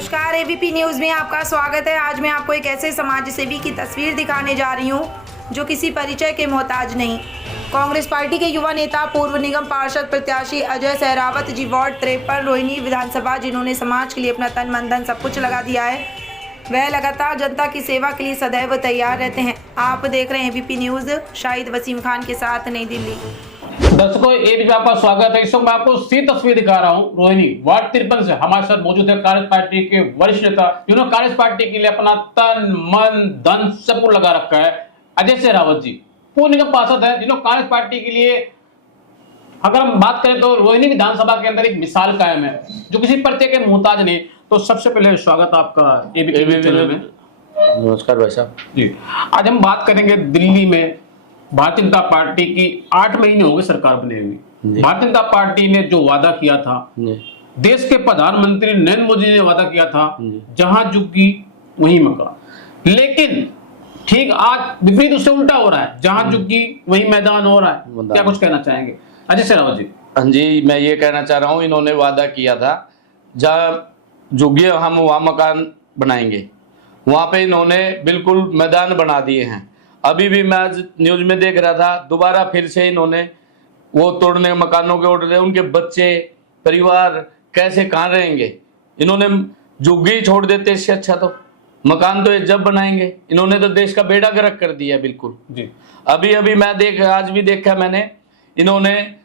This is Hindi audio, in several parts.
नमस्कार, एबीपी न्यूज में आपका स्वागत है। आज मैं आपको एक ऐसे समाज सेवी की तस्वीर दिखाने जा रही हूं जो किसी परिचय के मोहताज नहीं। कांग्रेस पार्टी के युवा नेता पूर्व निगम पार्षद प्रत्याशी अजय सहरावत जी, वार्ड 53 रोहिणी विधानसभा, जिन्होंने समाज के लिए अपना तन मन धन सब कुछ लगा दिया है। वह लगातार जनता की सेवा के लिए सदैव तैयार रहते हैं। आप देख रहे हैं एबीपी न्यूज। शाहिद वसीम खान के साथ, नई दिल्ली। दर्शकों, एबीपी में आपका स्वागत है। इस वक्त मैं आपको सीधी तस्वीर दिखा रहा हूं रोहिणी वार्ड 53 से। हमारे साथ मौजूद है कांग्रेस पार्टी के वरिष्ठ नेता, जिन्होंने कांग्रेस पार्टी के लिए अपना तन मन धन सब कुछ लगा रखा है, अजय सहरावत जी। पूर्व निगम पार्षद है, जिन्होंने कांग्रेस पार्टी के लिए, अगर हम बात करें तो रोहिणी विधानसभा के अंदर एक मिसाल कायम है, जो किसी परिचय के मोहताज नहीं। तो सबसे पहले स्वागत आपका एबीपी चैनल में। नमस्कार भाई साहब जी। आज हम बात करेंगे दिल्ली में भारतीय जनता पार्टी की 8 महीने हो गए सरकार बने हुई। भारतीय जनता पार्टी ने जो वादा किया था, देश के प्रधानमंत्री नरेंद्र मोदी ने वादा किया था, जहां झुग्गी वहीं मकान। लेकिन ठीक आज विपरीत, उससे उल्टा हो रहा है, जहां झुग्गी वहीं मैदान हो रहा है। क्या कुछ कहना चाहेंगे अजय सहरावत जी? हाँ जी, मैं ये कहना चाह रहा हूँ, इन्होंने वादा किया था जहाँ झुग्गी हम वहाँ मकान बनाएंगे, वहां पे इन्होंने बिल्कुल मैदान बना दिए हैं। अभी भी मैं आज न्यूज में देख रहा था, दोबारा फिर से इन्होंने वो तोड़ने मकानों के ऑर्डर, उनके बच्चे परिवार कैसे कहाँ रहेंगे। इन्होंने झुग्गी छोड़ देते, इससे अच्छा तो मकान तो ये जब बनाएंगे। इन्होंने तो देश का बेड़ा गर्क कर दिया बिल्कुल जी। अभी मैं आज भी देखा मैंने, इन्होंने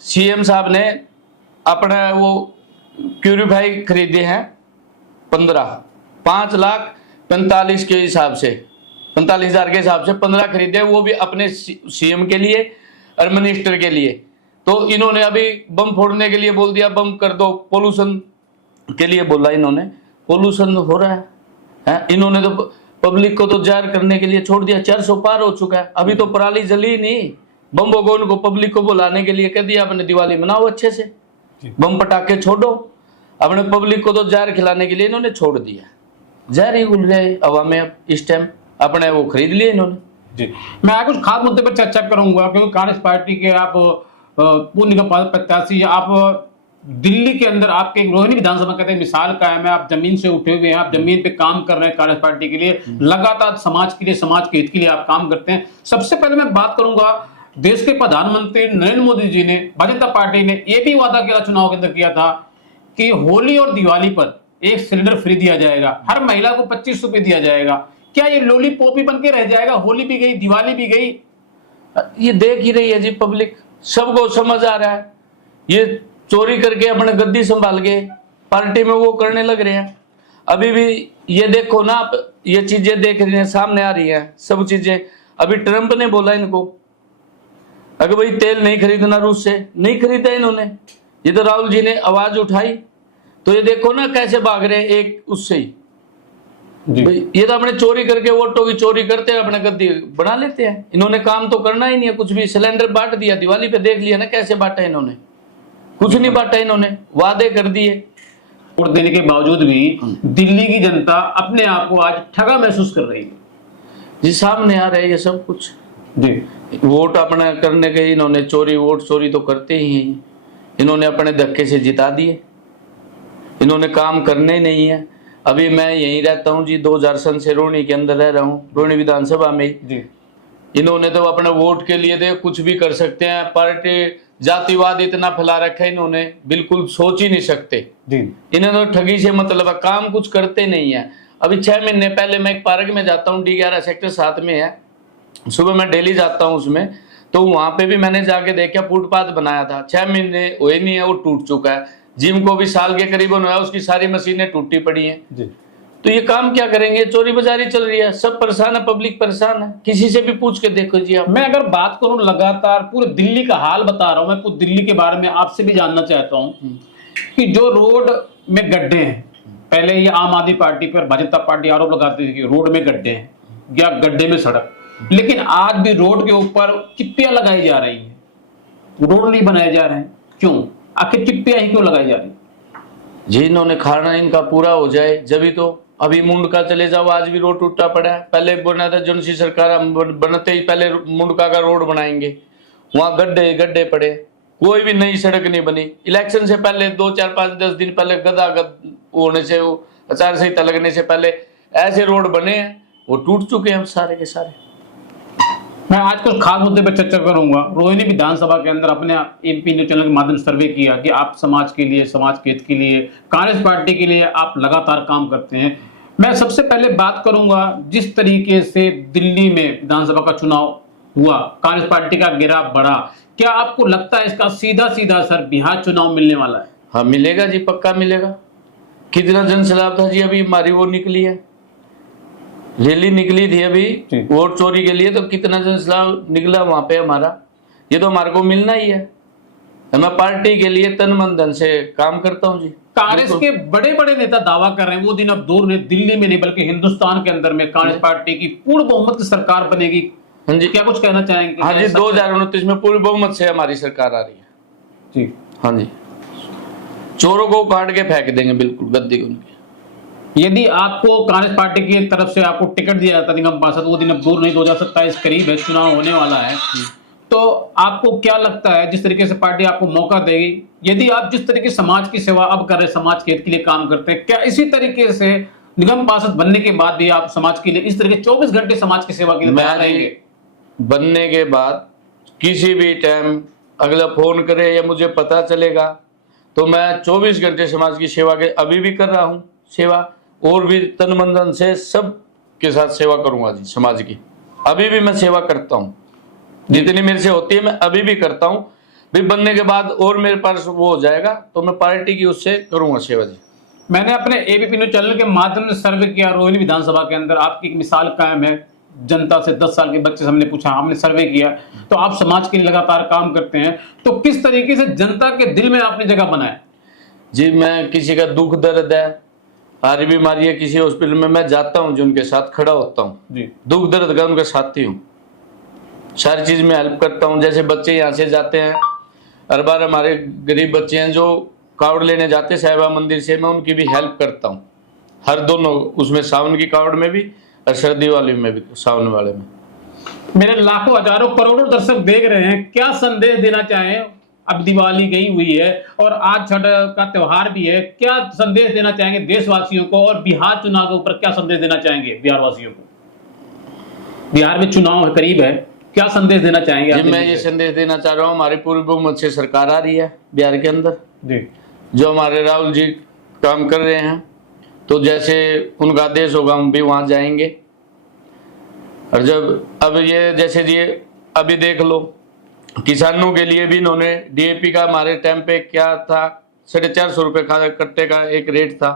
सीएम साहब ने अपना वो प्यूरिफाई खरीदे हैं 5,45,000 के हिसाब से, 45,000 के हिसाब से 15 खरीदे, वो भी अपने सीएम के लिए और मिनिस्टर के लिए। तो इन्होंने अभी बम फोड़ने के लिए बोल दिया, बम कर दो, पोल्यूशन के लिए बोला इन्होंने। पोल्यूशन हो रहा है, इन्होंने तो पब्लिक को तो जाहिर करने के लिए छोड़ दिया। 400 पार हो चुका है, अभी तो पराली जली नहीं। बम भगवान को पब्लिक को बुलाने के लिए कह दिया अपने दिवाली मनाओ अच्छे से, बम पटाखे छोड़ो। अपने पब्लिक को तो जहर खिलाने के लिए इन्होंने छोड़ दिया। जहर ही घुल गए हवा में। अब इस टाइम अपने वो खरीद लिए इन्होंने जी। मैं कुछ खास मुद्दे पर चर्चा करूंगा, क्योंकि कांग्रेस पार्टी के आप पूर्व निगम प्रत्याशी, आप दिल्ली के अंदर आपके रोहिणी विधानसभा कहते हैं मिसाल कायम है। आप जमीन से उठे हुए हैं, आप जमीन पे काम कर रहे हैं कांग्रेस पार्टी के लिए, लगातार समाज के लिए, समाज के हित के लिए आप काम करते हैं। सबसे पहले मैं बात करूंगा, देश के प्रधानमंत्री नरेंद्र मोदी जी ने, भारतीय जनता पार्टी ने यह भी वादा किया, चुनाव के अंदर किया था कि होली और दिवाली पर 1 सिलेंडर फ्री दिया जाएगा, हर महिला को 25 रुपए दिया जाएगा। क्या ये लॉलीपॉप ही बन के रह जाएगा? होली भी गई, दिवाली भी गई। ये देख ही रही है जी पब्लिक, सबको समझ आ रहा है। ये चोरी करके अपने गद्दी संभाल के पार्टी में वो करने लग रहे हैं। अभी भी ये देखो ना आप, ये चीजें देख रही हैं, सामने आ रही हैं सब चीजें। अभी ट्रंप ने बोला इनको, अगर भाई तेल नहीं खरीदना रूस से, नहीं खरीदा इन्होंने। ये तो राहुल जी ने आवाज उठाई, तो ये देखो ना कैसे भाग रहे हैं एक उससे ही। ये तो अपने चोरी करके, वोटों की चोरी करते हैं, अपने गद्दी बना लेते हैं। इन्होंने काम तो करना ही नहीं है कुछ भी। सिलेंडर बांट दिया, दिवाली पे देख लिया ना कैसे बांटा इन्होंने, कुछ नहीं बांटा इन्होंने, वादे कर दिए। वोट देने के बावजूद भी दिल्ली की जनता अपने आप को आज ठगा महसूस कर रही है जी। सामने आ रहा है ये सब कुछ जी। वोट अपने करने के इन्होंने चोरी, वोट चोरी तो करते ही हैं। इन्होंने अपने धक्के से जिता दिए, इन्होंने काम करने नहीं है। अभी मैं यहीं रहता हूँ जी, 2000 सन से रोहिणी के अंदर रह रहा हूँ, रोहिणी विधानसभा में जी। इन्होंने तो अपने वोट के लिए कुछ भी कर सकते हैं। पार्टी जातिवाद इतना फैला रखा है इन्होंने, बिल्कुल सोच ही नहीं सकते जी। इन्हें तो ठगी से मतलब है, काम कुछ करते नहीं है। अभी 6 महीने पहले मैं एक पार्क में जाता हूँ, D11 सेक्टर 7 में है, सुबह मैं डेली जाता हूँ उसमें। तो वहां पे भी मैंने जाके देखा, फुटपाथ बनाया था, 6 महीने हुए नहीं है, वो टूट चुका है। जिम को भी साल के करीबन हुआ, उसकी सारी मशीनें टूटी पड़ी हैं जी। तो ये काम क्या करेंगे? चोरी बाजारी चल रही है, सब परेशान है, पब्लिक परेशान है। किसी से भी पूछ के देखो जी आप। मैं अगर बात करूं, लगातार पूरे दिल्ली का हाल बता रहा हूं, मैं पूरी दिल्ली के बारे में आपसे भी जानना चाहता हूं कि जो रोड में गड्ढे हैं, पहले ये आम आदमी पार्टी पर भारतीय जनता पार्टी आरोप लगाती थी कि रोड में गड्ढे हैं या गड्ढे में सड़क, लेकिन आज भी रोड के ऊपर चिप्पियां लगाई जा रही हैं, रोड नहीं बनाए जा रहे हैं। क्यों? आखिर चिप्पियां ही क्यों लगाई जा रही? जी, इन्होंने खाना इनका पूरा हो जाए जब तो। अभी मुंडका चले जाओ, आज भी रोड टूटा पड़ा है। पहले बना था जनसी सरकार बनते ही पहले मुंडका का रोड बनाएंगे, वहां गड्ढे गड्ढे पड़े, कोई भी नई सड़क नहीं बनी। इलेक्शन से पहले 2, 4, 5, 10 दिन पहले गदा होने से वो आचार संहिता लगने से पहले ऐसे रोड बने हैं वो टूट चुके हैं सारे के सारे। मैं आज कुछ खास मुद्दे पर चर्चा करूंगा। रोहिणी विधानसभा के अंदर अपने एबीपी न्यूज चैनल के माध्यम से सर्वे किया कि आप समाज के लिए, समाज के हित के लिए, कांग्रेस पार्टी के लिए आप लगातार काम करते हैं। मैं सबसे पहले बात करूंगा जिस तरीके से दिल्ली में विधानसभा का चुनाव हुआ, कांग्रेस पार्टी का गिराव बढ़ा, क्या आपको लगता है इसका सीधा सीधा असर बिहार चुनाव मिलने वाला है? हाँ मिलेगा जी, पक्का मिलेगा। कितना जनसैलाब था जी, अभी हमारी वो निकली है, रैली निकली थी अभी वोट चोरी के लिए, तो कितना जनसैलाब निकला वहां पे हमारा। ये तो हमारे को मिलना ही है। मैं पार्टी के लिए तन मन धन से काम करता हूँ जी। कांग्रेस के बड़े बड़े नेता दावा कर रहे हैं वो दिन अब दूर नहीं, दिल्ली में नहीं बल्कि हिंदुस्तान के अंदर में कांग्रेस पार्टी की पूर्ण बहुमत की सरकार बनेगी। हाँ जी, क्या कुछ कहना चाहेंगे? हाँ जी, 2029 में पूरी बहुमत से हमारी सरकार आ रही है जी। हाँ जी, चोरों को काट के फेंक देंगे बिल्कुल गद्दी उनकी। यदि आपको कांग्रेस पार्टी की तरफ से आपको टिकट दिया जाता निगम पार्षद, वो दिन अब दूर नहीं, 2027 करीब है, चुनाव होने वाला है, तो आपको क्या लगता है जिस तरीके से पार्टी आपको मौका देगी, यदि आप जिस तरीके समाज की सेवा अब कर रहे, समाज के हित के लिए काम करते हैं, क्या इसी तरीके से निगम पार्षद बनने के बाद भी आप समाज के लिए इस तरीके 24 घंटे समाज की सेवा के लिए तैयार रहेंगे? बनने के बाद किसी भी टाइम अगला फोन करे या मुझे पता चलेगा तो मैं 24 घंटे समाज की सेवा के अभी भी कर रहा हूँ सेवा, और भी तन मन धन से सब के साथ सेवा करूंगा जी समाज की। अभी भी मैं सेवा करता हूँ, जितनी मेरे से होती है मैं अभी भी करता हूँ। भी बनने के बाद और मेरे पास वो हो जाएगा तो मैं पार्टी की उससे करूंगा सेवा जी। मैंने अपने एबीपी न्यूज चैनल के माध्यम से सर्वे किया, रोहिणी विधानसभा के अंदर आपकी एक मिसाल कायम है। जनता से 10 साल के बच्चे से हमने पूछा, हमने सर्वे किया, तो आप समाज के लिए लगातार काम करते हैं, तो किस तरीके से जनता के दिल में आपने जगह बनाया? जी, मैं किसी का दुख दर्द है, हारी बीमारी है, किसी हॉस्पिटल में मैं जाता हूँ, जो उनके साथ खड़ा होता हूँ जी, दुख दर्द का उनका साथी हूँ, सारी चीज में हेल्प करता हूँ। जैसे बच्चे यहाँ से जाते हैं, हर बार हमारे गरीब बच्चे हैं जो कावड़ लेने जाते हैं साहिबा मंदिर से, मैं उनकी भी हेल्प करता हूँ, हर दोनों, उसमें सावन की कावड़ में भी और सर्दी वाले में भी, सावन वाले में। मेरे लाखों हजारों करोड़ों दर्शक देख रहे हैं, क्या संदेश देना चाहें? अब दिवाली गई हुई है और आज छठ का त्योहार भी है, क्या संदेश देना चाहेंगे देशवासियों को, और बिहार चुनाव के ऊपर क्या संदेश देना चाहेंगे बिहार वासियों को? बिहार में चुनाव करीब है, क्या संदेश देना चाहेंगे? मैं ये संदेश देना चाह रहा हूँ, हमारी पूरी बहुमत से सरकार आ रही है बिहार के अंदर जी, जो हमारे राहुल जी काम कर रहे हैं, तो जैसे उनका आदेश होगा हम भी वहां जाएंगे। और जब अब ये जैसे ये अभी देख लो, किसानों के लिए भी इन्होंने डीएपी का हमारे टाइम पे क्या था, 450 रुपए कट्टे का एक रेट था,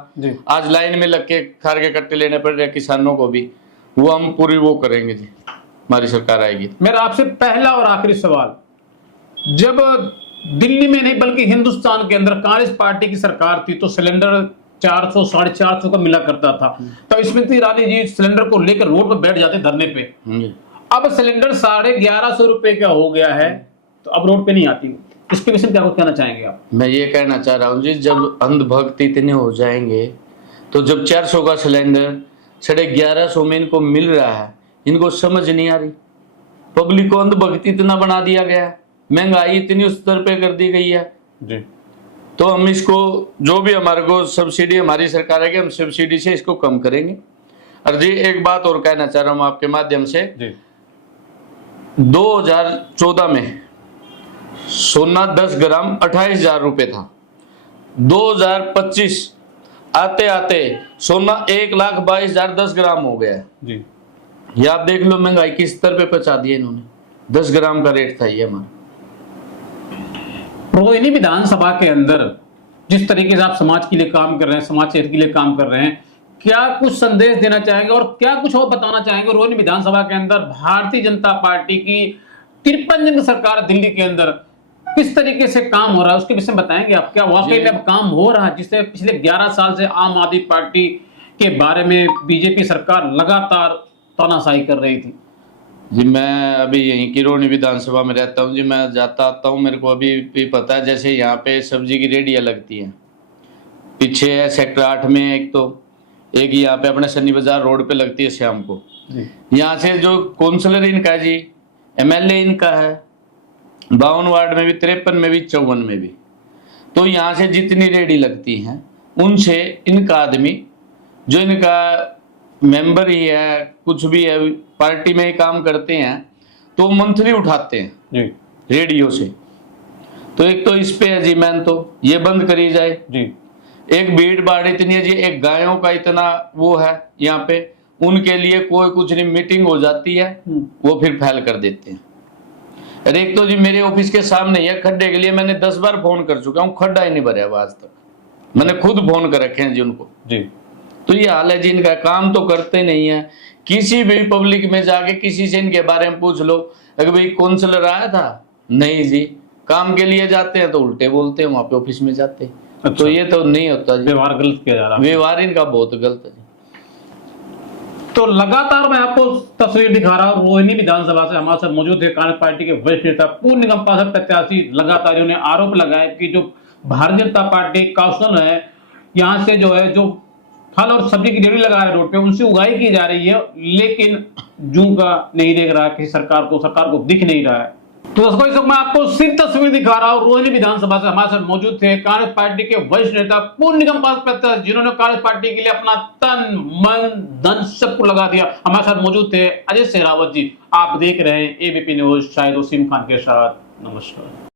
आज लाइन में लग के खार के कट्टे लेने पड़ रहे किसानों को भी, वो हम पूरी वो करेंगे जी, हमारी सरकार आएगी। मेरा आपसे पहला और आखिरी सवाल, जब दिल्ली में नहीं बल्कि हिंदुस्तान के अंदर कांग्रेस पार्टी की सरकार थी तो सिलेंडर 400 450 का मिला करता था, तो स्मृति ईरानी जी सिलेंडर को लेकर रोड पर बैठ जाते धरने पे। अब सिलेंडर 1150 रुपए का हो गया है, तो अब रोड पे नहीं आती, इसके विषय में क्या कहना चाहेंगे आप? मैं ये कहना चाह रहा हूँ जी, जब अंधभक्त इतने हो जाएंगे तो जब 400 का सिलेंडर 1150 में इनको मिल रहा है, इनको समझ नहीं आ रही, पब्लिक को अंधभक्त इतना बना दिया गया है, महंगाई इतनी उस स्तर पे कर दी गई है जी, तो हम इसको जो भी हमारे को सब्सिडी हमारी सरकार है कि हम सब्सिडी से इसको कम करेंगे। और जी एक बात और कहना चाह रहा हूँ आपके माध्यम से जी, 2014 में सोना 10 ग्राम 28,000 रुपए था, 2025 आते आते सोना 1,22,000 10 ग्राम हो गया है जी। ये आप देख लो महंगाई किस स्तर पे पहुंचा दिया इन्होंने, 10 ग्राम का रेट था ये हमारा। रोहिणी विधानसभा के अंदर जिस तरीके से आप समाज के लिए काम कर रहे हैं, समाज के हित के लिए काम कर रहे हैं, क्या कुछ संदेश देना चाहेंगे और क्या कुछ और बताना चाहेंगे? रोहिणी विधानसभा के अंदर भारतीय जनता पार्टी की 53 जन सरकार दिल्ली के अंदर किस तरीके से काम हो रहा है, उसके विषय में बताएंगे आप? क्या वाकई में अब काम हो रहा है, जिससे पिछले 11 साल से आम आदमी पार्टी के बारे में बीजेपी सरकार लगातार तानाशाही कर रही थी? जी मैं अभी यहीं की रोहिणी विधानसभा में रहता हूँ जी, मैं जाता आता हूँ, मेरे को अभी भी पता है। जैसे यहाँ पे सब्जी की रेडियाँ लगती हैं, पीछे है सेक्टर 8 में एक यहाँ पे अपने सन्नी बाजार रोड पे लगती है शाम को। यहाँ से जो काउंसलर इनका है जी, एमएलए इनका है, 52 वार्ड में भी, 53 में भी, 54 में भी, तो यहाँ से जितनी रेडी लगती हैं उनसे इनका आदमी जो इनका मेंबर ही है, कुछ भी है, पार्टी में ही काम करते हैं, तो मंथली उठाते हैं जी रेडियो से। तो एक तो इस पे है जी, मैन तो ये बंद करी जाए जी। एक भीड़ भाड़ इतनी है जी, एक गायों का इतना वो है यहाँ पे, उनके लिए कोई कुछ नहीं, मीटिंग हो जाती है वो फिर फैल कर देते हैं। अरे एक तो जी मेरे ऑफिस के सामने ये खड्डे के लिए मैंने 10 बार फोन कर चुका हूँ, खड्डा ही नहीं भरा हुआ आज तक, मैंने खुद फोन कर रखे हैं जी उनको। जी तो ये हाल है जी, इनका काम तो करते नहीं है। किसी भी पब्लिक में जाके किसी से इनके बारे में पूछ लो, अगर भाई काउंसलर आया था, नहीं जी, काम के लिए जाते हैं तो उल्टे बोलते हैं, वहां पे ऑफिस में जाते हैं। अच्छा। तो ये तो नहीं होता जी, व्यवहार गलत किया जा रहा है। व्यवहार इनका बहुत गलत है जी। तो लगातार मैं आपको तस्वीर दिखा रहा हूँ, रोहिणी विधानसभा से हमारे साथ मौजूद है कांग्रेस पार्टी के वरिष्ठ नेता पूर्व निगम पार्षद प्रत्याशी। लगातार उन्होंने आरोप लगाया कि जो भारतीय जनता पार्टी काउंसिल है, यहाँ से जो है जो फल और सब्जी की रेहड़ी लगा है रोड पे, उनसे उगाई की जा रही है, लेकिन जू का नहीं देख रहा किसी सरकार को दिख नहीं रहा है। तो दोस्तों इस वक्त मैं आपको सिर्फ तस्वीर दिखा रहा हूँ, रोहिणी विधानसभा से हमारे साथ मौजूद थे कांग्रेस पार्टी के वरिष्ठ नेता पूर्व निगम पार्षद प्रत्याशी, जिन्होंने कांग्रेस पार्टी के लिए अपना तन मन धन सबको लगा दिया। हमारे साथ मौजूद थे अजय शेरावत जी। आप देख रहे हैं एबीपी न्यूज, शाहिद वसीम खान के साथ। नमस्कार।